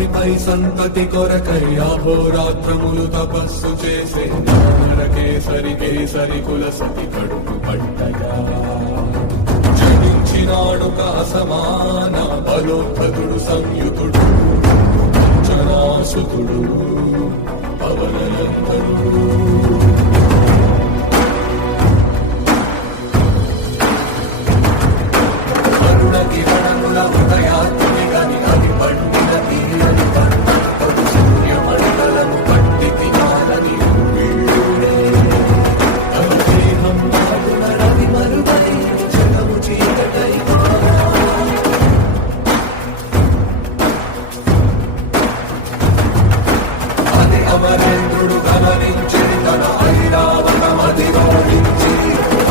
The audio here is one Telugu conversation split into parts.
రాత్రిపై సంతతి కొరకై అహోరాత్రములు తపస్సు చేసే నర కేసరి కేసరి కుల సతి కడుపు పట్టగా జనించినాడుక అసమాన బలోద్ధతుడు సంయుతుడు జనాసుతుడు పవననందనుడు కిరణముల హృదయాత్మి గని అది పండిన తీరని పండు సూర్యమణిగలను పట్టి తినాలని దేహం నాడున రవి మరుగై జగము చీకటై అది అమరేంద్రుడు గమనించి తన ఐరావతమది రోడించి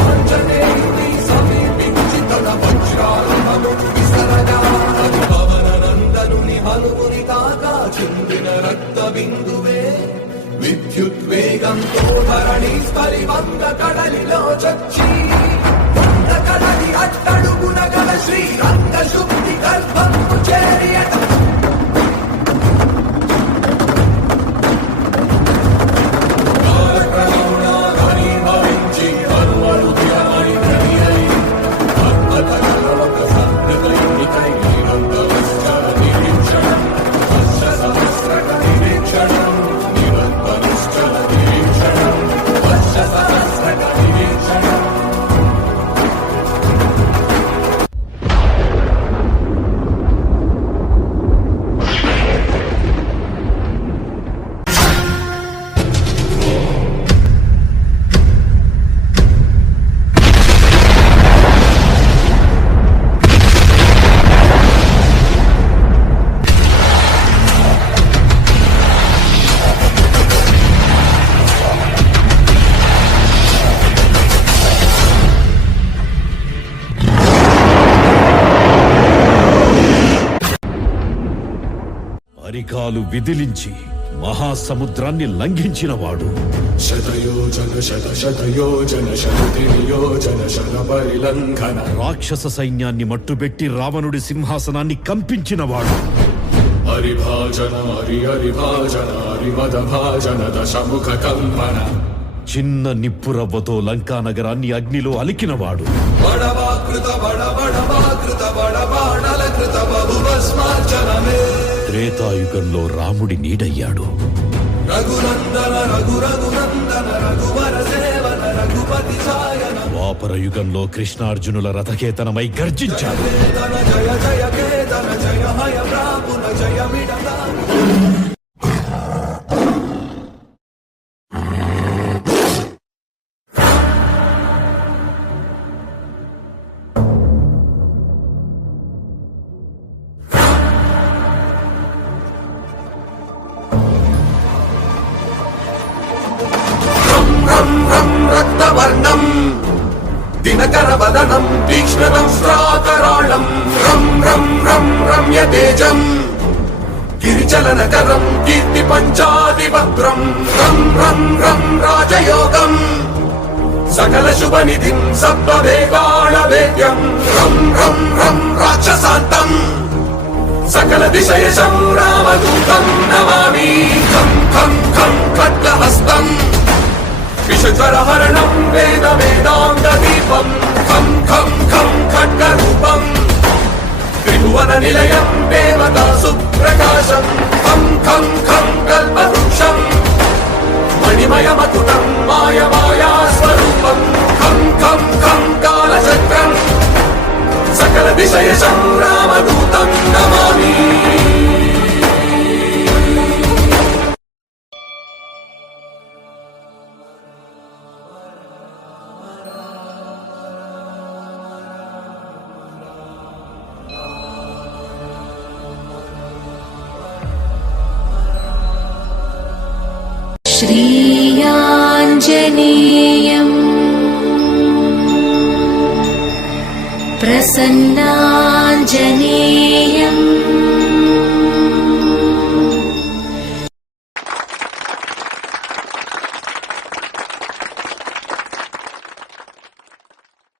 ఆంజనేయుని సమీపించి తన వజ్రాలను విసరగా అది పవననందనుని హనుముని తాకా చిందిన రక్త బిందువే విద్యుద్వేగంతో ధరణి స్పరివంగ కడలిలో చచ్చి వంద కడలి అట్టడుగున గల శ్రీరంగ శుద్ధి గర్భము చేరియట అరికాలు విదిలించి మహాసముద్రాన్ని లంఘించినవాడు శతయోజన శతయోజన శతయోజన శత పరిలంఘన రాక్షస సైన్యాన్ని మట్టుబెట్టి రావణుడి సింహాసనాన్ని కంపించినవాడు హరిభాజన హరిభాజన హరిమద భాజన దశముఖ కంపన చిన్న నిప్పురవ్వతో లంకా నగరాన్ని అగ్నిలో అలికినవాడు బడవాకృత బడబడవాకృత బడబాణలకృత బహుభస్మార్జనమే త్రేతాయుగంలో రాముడి నీడయ్యాడు రఘునందన రఘురఘునందన రఘువర సేవన రఘుపతి సాయన ద్వాపర యుగంలో కృష్ణార్జునుల రథకేతనమై గర్జించాడు జయ జయ కేతన జయ హయ ప్రాపున జయ మిడత రక్తవర్ణం దినకర వదనం తీక్ష్ణం శ్రాకరాళం రం రం రం రమ్య తేజం గిరిచలనకరం కీర్తి పంచాదివక్త్రం రం రం రం రాజయోగం సకల శుభనిధిం సప్తవేగాళ వేద్యం రం రం రం రాక్షసాంతం సకల దిశయశం రామదూతం నమామి ఖం ఖం ఖం ఖడ్గహస్తం విషజ్వరహరణం వేద వేదాంగ దీపం ఖం ఖం ఖం ఖడ్గరూపం త్రిభువన నిలయం దేవతా సుప్రకాశం ఖం ఖం ఖం కల్పవృక్షం మణిమయమకుటం మాయమాయా స్వరూపం ఖం ఖం ఖం కాలచక్రం సకల దిశయశం రామదూతం నమామి श्रीयाञ्जनेयम् प्रसन्नाञ्जनेयम्